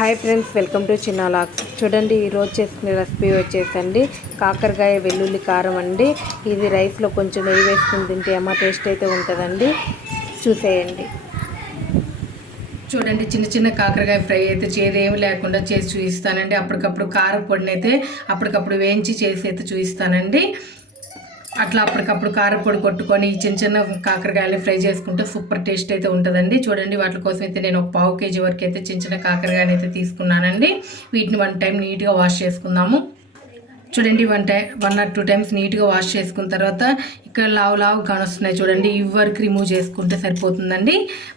Hi friends welcome to చిన్న లాక్స్. చూడండి ఈరోజు చేసిన రెసిపీ వచ్చేసండి. కాకరకాయ వెల్లుల్లి కారం అండి. ఇది రైస్లో కొంచెం నెయ్యి వేసుకుని తింటే ఏమో టేస్ట్ అయితే ఉంటుందండి. చూసేయండి. చూడండి చిన్న చిన్న కాకరకాయ ఫ్రై అయితే చేదేమి లేకుండా చేసి చూపిస్తానండి. అప్పటికప్పుడు కారం పొడిని అయితే అప్పటికప్పుడు వేయించి చేసి అయితే చూపిస్తానండి. అట్లా అప్పటికప్పుడు కారపొడి కొట్టుకొని చిన్న చిన్న కాకరకాయలు ఫ్రై చేసుకుంటే సూపర్ టేస్ట్ అయితే ఉంటుందండి. చూడండి వాటి కోసం అయితే నేను ఒక పావు కేజీ వరకు అయితే చిన్న చిన్న కాకరకాయలు అయితే తీసుకున్నానండి. వీటిని వన్ టైం నీట్గా వాష్ చేసుకుందాము. చూడండి one time one or two times నీట్గా వాష్ చేసుకున్న తర్వాత ఇక్కడ లావు లావు కానొస్తున్నాయి చూడండి. ఇవి వరకు రిమూవ్ చేసుకుంటే సరిపోతుందండి.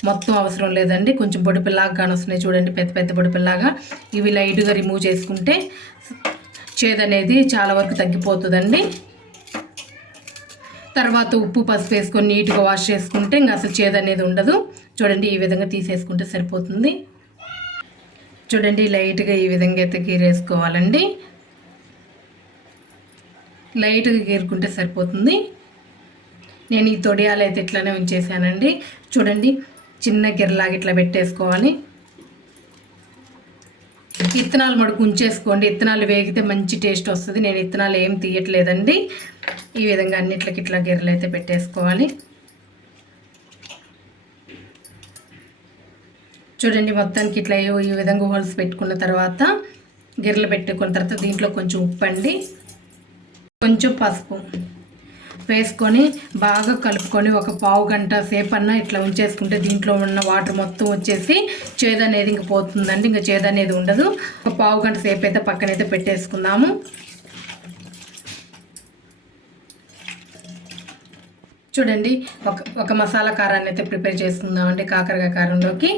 మొత్తం అవసరం లేదండి. కొంచెం బొడిపిల్లాగా కానొస్తున్నాయి చూడండి పెద్ద పెద్ద బొడిపిల్లాగా ఇవి లైట్గా రిమూవ్ చేసుకుంటే చేదనేది చాలా వరకు తగ్గిపోతుందండి. తర్వాత ఉప్పు పసుపు వేసుకొని నీట్గా వాష్ చేసుకుంటే ఇంకా అసలు చేదు అనేది ఉండదు. చూడండి ఈ విధంగా తీసేసుకుంటే సరిపోతుంది. చూడండి లైట్గా ఈ విధంగా అయితే గీరేసుకోవాలండి. లైట్గా గీరుకుంటే సరిపోతుంది. నేను ఈ తొడియాలు అయితే ఇట్లానే ఉంచేసానండి చూడండి చిన్న గిరలాగా ఇట్లా పెట్టేసుకోవాలి. ఇత్తనాలు మడుకు ఉంచేసుకోండి. ఇత్తనాలు వేగితే మంచి టేస్ట్ వస్తుంది. నేను ఇత్తనాలు ఏం తీయట్లేదండి. ఈ విధంగా అన్నిట్లకి ఇట్లా గిర్రలు అయితే పెట్టేసుకోవాలి. చూడండి మొత్తానికి ఇట్లా ఈ విధంగా హోల్స్ పెట్టుకున్న తర్వాత గిర్రలు పెట్టుకున్న తర్వాత దీంట్లో కొంచెం ఉప్పు అండి కొంచెం పసుపు. వేసుకొని బాగా కలుపుకొని ఒక పావు గంట సేపు అన్నా ఇట్లా ఉంచేసుకుంటే దీంట్లో ఉన్న వాటర్ మొత్తం వచ్చేసి చేదు అనేది ఇంక పోతుందండి. ఇంకా చేదు అనేది ఉండదు. ఒక పావు గంట సేపు అయితే పక్కనైతే పెట్టేసుకుందాము. చూడండి ఒక ఒక మసాలా కారాన్ని అయితే ప్రిపేర్ చేసుకుందామండి కాకరకాయ కారంలోకి.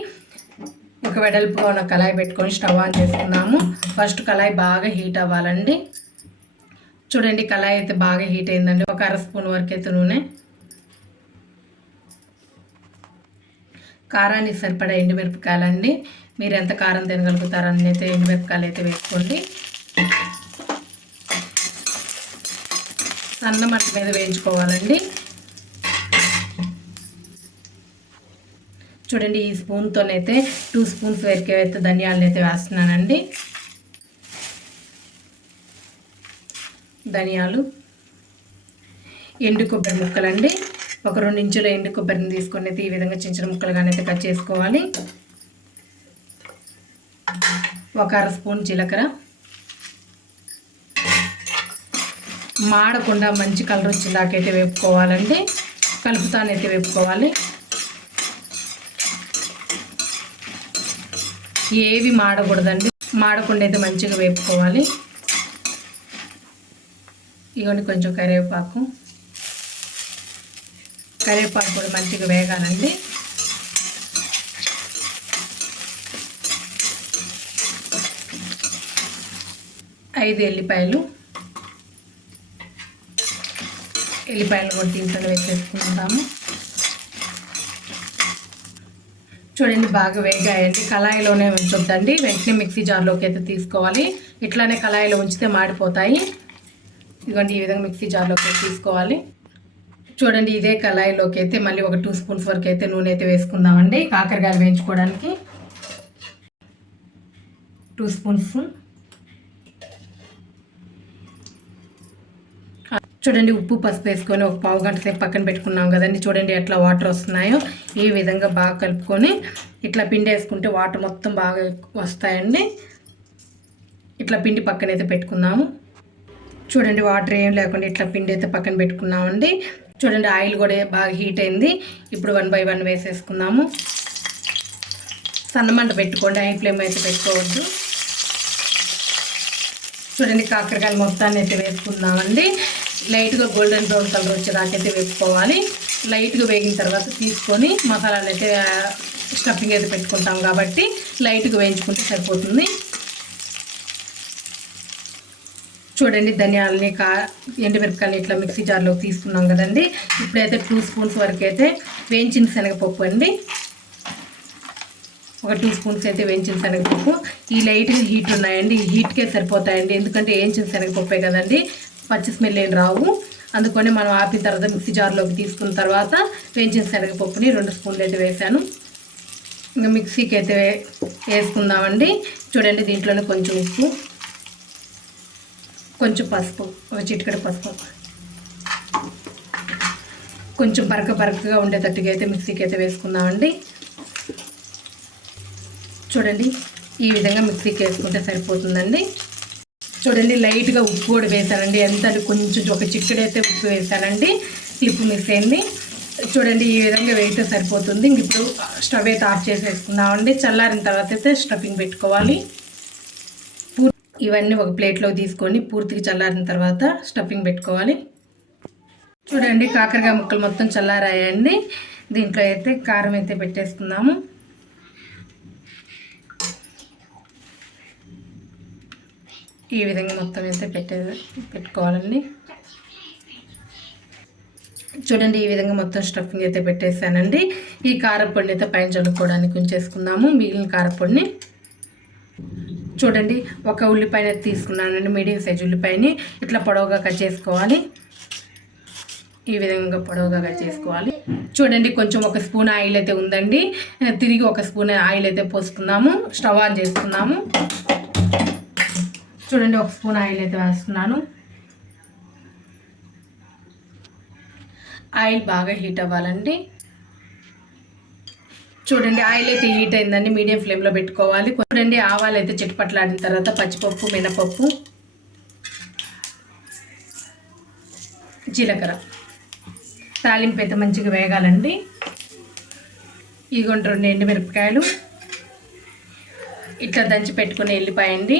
ఒక వెడల్పుగా ఉన్న కళాయి పెట్టుకొని స్టవ్ ఆన్ చేసుకుందాము. ఫస్ట్ కళాయి బాగా హీట్ అవ్వాలండి. చూడండి కళాయి అయితే బాగా హీట్ అయిందండి. ఒక అర స్పూన్ వరకు అయితే నూనె. కారానికి సరిపడా ఎండుమిరపకాయలు అండి మీరు ఎంత కారం తినగలుగుతారని అయితే ఎండుమిరపకాయలు అయితే వేసుకోండి. సన్న మట్టి మీద వేయించుకోవాలండి. చూడండి ఈ స్పూన్తోనైతే టూ స్పూన్స్ వరకు అయితే ధనియాలను అయితే వేస్తున్నానండి. ధనియాలు ఎండు కొబ్బరి ముక్కలు అండి ఒక రెండు ఇంచుల ఎండు కొబ్బరిని తీసుకొని అయితే ఈ విధంగా చిన్న చిన్న ముక్కలుగానే అయితే కట్ చేసుకోవాలి. ఒక అర స్పూన్ జీలకర్ర. మాడకుండా మంచి కలర్ వచ్చేదాకైతే వేపుకోవాలండి. కలుపుతానైతే వేపుకోవాలి. ఏవి మాడకూడదండి మాడకుండా అయితే మంచిగా వేపుకోవాలి. ఇవన్నీ కొంచెం కరివేపాకు. కరివేపాకు కూడా మంచిగా వేగాలండి. ఐదు ఎల్లిపాయలు. ఎల్లిపాయలు కూడా దీంట్లో వేసేసుకుంటాము చూడండి బాగా వేగాయండి. కళాయిలోనే ఉంచొద్దండి. వెంటనే మిక్సీ జార్లోకి అయితే తీసుకోవాలి. ఇట్లానే కళాయిలో ఉంచితే మాడిపోతాయి. ఇదిగోండి ఈ విధంగా మిక్సీ జార్లోకి తీసుకోవాలి. చూడండి ఇదే కళాయిలోకి అయితే మళ్ళీ ఒక టూ స్పూన్స్ వరకు అయితే నూనె అయితే వేసుకుందామండి కాకరకాయలు వేయించుకోవడానికి. Two spoons. చూడండి ఉప్పు పసుపు వేసుకొని ఒక పావు గంట సేపు పక్కన పెట్టుకున్నాం కదండి. చూడండి ఎట్లా వాటర్ వస్తున్నాయో ఈ విధంగా బాగా కలుపుకొని ఇట్లా పిండి వేసుకుంటే వాటర్ మొత్తం బాగా వస్తాయండి. ఇట్లా పిండి పక్కన అయితే పెట్టుకుందాము. చూడండి వాటర్ ఏం లేకుండా ఇట్లా పిండి అయితే పక్కన పెట్టుకున్నామండి. చూడండి ఆయిల్ కూడా బాగా హీట్ అయింది. ఇప్పుడు వన్ బై వన్ వేసేసుకుందాము. సన్నమంట పెట్టుకోండి హై ఫ్లేమ్ అయితే పెట్టుకోవద్దు. చూడండి కాకరకాయలు మొత్తాన్ని అయితే వేసుకుందామండి. లైట్గా గోల్డెన్ బ్రౌన్ కలర్ వచ్చేదాకైతే వేసుకోవాలి. లైట్గా వేగిన తర్వాత తీసుకొని మసాలాలు అయితే స్టఫింగ్ అయితే పెట్టుకుంటాం కాబట్టి లైట్గా వేయించుకుంటే సరిపోతుంది. చూడండి ధనియాలని కా ఎండుమిరపకాయలు ఇట్లా మిక్సీ జార్లో తీసుకున్నాం కదండి. ఇప్పుడైతే టూ స్పూన్స్ వరకు అయితే వేయించిన శనగపప్పు అండి. ఒక టూ స్పూన్స్ అయితే వేయించిన శనగపప్పు. ఈ లైట్గా హీట్ ఉన్నాయండి. ఈ హీట్కే సరిపోతాయండి. ఎందుకంటే వేయించిన శనగపప్పే కదండి. పచ్చి స్మెల్ ఏం రావు. అందుకని మనం ఆపిన తర్వాత మిక్సీ జార్లోకి తీసుకున్న తర్వాత వేయించిన శనగపప్పుని రెండు స్పూన్లు అయితే వేసాను ఇంకా మిక్సీకి అయితే వేసుకుందామండి. చూడండి దీంట్లోనే కొంచెం ఉప్పు. కొంచెం పసుపు ఒక చిటికెడు పసుపు. కొంచెం బరక బరకగా ఉండేటట్టుగా అయితే మిక్సీకి అయితే వేసుకుందామండి. చూడండి ఈ విధంగా మిక్సీకి వేసుకుంటే సరిపోతుందండి. చూడండి లైట్గా ఉప్పు కూడా వేసానండి. ఎంత కొంచెం ఒక చిక్కడైతే ఉప్పు వేసానండి. క్లిప్ మిస్ అయింది. చూడండి ఈ విధంగా వేస్తే సరిపోతుంది. ఇంక ఇప్పుడు స్టవ్ అయితే ఆఫ్ చేసేసుకుందామండి. చల్లారిన తర్వాత అయితే స్టఫింగ్ పెట్టుకోవాలి. ఇవన్నీ ఒక ప్లేట్లో తీసుకొని పూర్తిగా చల్లారిన తర్వాత స్టఫింగ్ పెట్టుకోవాలి. చూడండి కాకరకాయ ముక్కలు మొత్తం చల్లారాయండి దీంట్లో అయితే కారం అయితే పెట్టేసుకుందాము ఈ విధంగా మొత్తం అయితే పెట్టే పెట్టుకోవాలండి. చూడండి ఈ విధంగా మొత్తం స్టఫింగ్ అయితే పెట్టేసానండి ఈ కారపొడిని అయితే పైన చల్లుకోవడానికి ఉంచేసుకుందాము. మిగిలిన కారపొడిని చూడండి ఒక ఉల్లిపాయ తీసుకున్నానండి మీడియం సైజ్ ఉల్లిపాయని. ఇట్లా పొడవుగా కట్ చేసుకోవాలి. ఈ విధంగా పొడవుగా కట్ చేసుకోవాలి. చూడండి కొంచెం ఒక స్పూన్ ఆయిల్ అయితే ఉందండి. తిరిగి ఒక స్పూన్ ఆయిల్ అయితే పోసుకుందాము స్టవ్ ఆన్ చేసుకుందాము చూడండి ఒక స్పూన్ ఆయిల్ అయితే వేస్తున్నాను. ఆయిల్ బాగా హీట్ అవ్వాలండి. చూడండి ఆయిల్ అయితే హీట్ అయిందండి మీడియం ఫ్లేమ్లో పెట్టుకోవాలి. చూడండి ఆవాలు అయితే చిట్పట్లాడిన తర్వాత పచ్చిపప్పు మినపప్పు జీలకర్ర. తాలింపు అయితే మంచిగా వేగాలండి. ఇదిగోండి రెండు ఎండుమిరపకాయలు. ఇట్లా దంచి పెట్టుకుని ఎల్లిపాయ అండి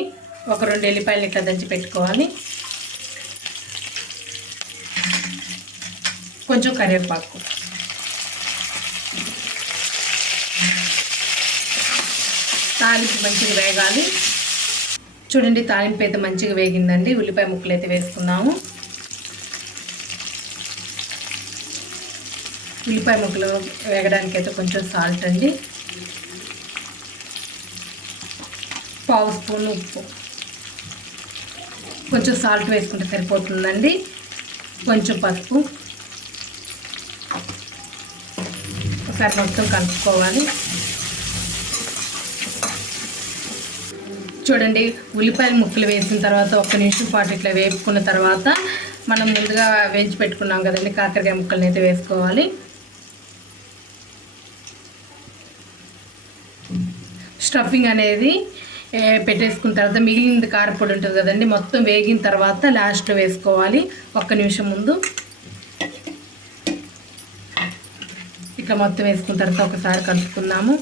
ఒక రెండు ఎల్లిపాయలు ఇట్లా దంచి పెట్టుకోవాలి. కొంచెం కరివేపాకు. తాలింపు మంచిగా వేగాలి. చూడండి తాలింపు అయితే మంచిగా వేగిందండి. ఉల్లిపాయ ముక్కలు అయితే వేసుకున్నాము. ఉల్లిపాయ ముక్కలు వేగడానికి అయితే కొంచెం సాల్ట్ అండి. పావు స్పూన్ ఉప్పు. కొంచెం సాల్ట్ వేసుకుంటే సరిపోతుందండి. కొంచెం పసుపు. ఒకసారి మొత్తం కలుపుకోవాలి. చూడండి ఉల్లిపాయలు ముక్కలు వేసిన తర్వాత ఒక్క నిమిషం పాటు ఇట్లా వేపుకున్న తర్వాత మనం ముందుగా వేయించి పెట్టుకున్నాం కదండి కాకరకాయ ముక్కలని అయితే వేసుకోవాలి. స్టఫింగ్ అనేది పెట్టేసుకున్న తర్వాత మిగిలింది కారపొడి ఉంటుంది కదండి మొత్తం వేగిన తర్వాత లాస్ట్లో వేసుకోవాలి ఒక్క నిమిషం ముందు. ఇట్లా మొత్తం వేసుకున్న తర్వాత ఒకసారి కలుపుకుందాము.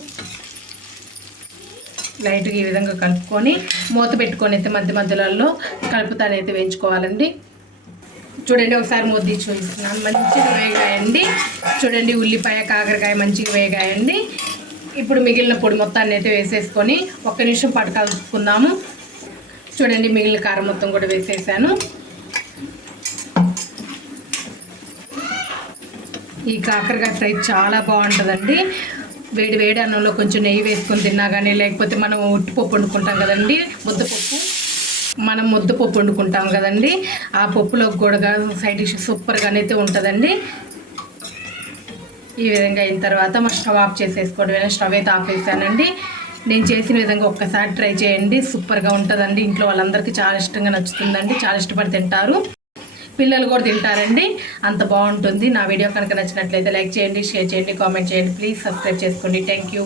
లైట్గా ఈ విధంగా కలుపుకొని మూత పెట్టుకొని అయితే మధ్య మధ్యలలో కలుపుతానైతే వేయించుకోవాలండి. చూడండి ఒకసారి మూత తీసి చూపిస్తున్నాను మంచిగా వేగాయండి. చూడండి ఉల్లిపాయ కాకరకాయ మంచిగా వేగాయండి. ఇప్పుడు మిగిలిన పొడి మొత్తాన్ని అయితే వేసేసుకొని ఒక్క నిమిషం పాటు కలుపుకుందాము. చూడండి మిగిలిన కారం మొత్తం కూడా వేసేసాను. ఈ కాకరకాయ ఫ్రై చాలా బాగుంటుందండి. వేడి వేడి అన్నంలో కొంచెం నెయ్యి వేసుకొని తిన్నా కానీ లేకపోతే మనం ఉట్టిపప్పు వండుకుంటాం కదండి ముద్దపప్పు మనం ముద్దపప్పు వండుకుంటాం కదండి ఆ పప్పులో కూడా సైడ్ డిష్ సూపర్గానే అయితే ఉంటుందండి. ఈ విధంగా అయిన తర్వాత మా స్టవ్ ఆఫ్ చేసేసుకోవడం స్టవ్ అయితే ఆఫ్ చేశానండి. నేను చేసిన విధంగా ఒక్కసారి ట్రై చేయండి సూపర్గా ఉంటుందండి. ఇంట్లో వాళ్ళందరికీ చాలా ఇష్టంగా నచ్చుతుందండి చాలా ఇష్టపడి తింటారు. పిల్లలు కూడా తింటారండి. అంత బాగుంటుంది. నా వీడియో కనుక నచ్చినట్లయితే లైక్ చేయండి షేర్ చేయండి కామెంట్ చేయండి. ప్లీజ్ సబ్స్క్రైబ్ చేసుకోండి. Thank you